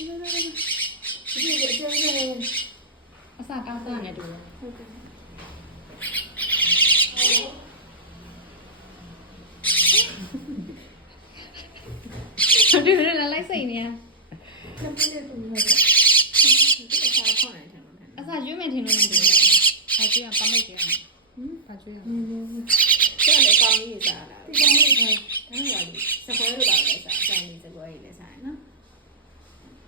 အစတောင်းစားနေတူတယ်ဟုတ်ကဲ့ဒီလိုလိုက်စိတ်နေရနှစ်ပြည့်တူတယ်အစားရွေးမယ်ထင်လို့နေတယ်ဘာကြည့်ရပမိတ်ကြရဘာကြည့်ရ这个高丽啥的，这高丽它很好的，是花儿都搞的啥，山里这个也来啥，那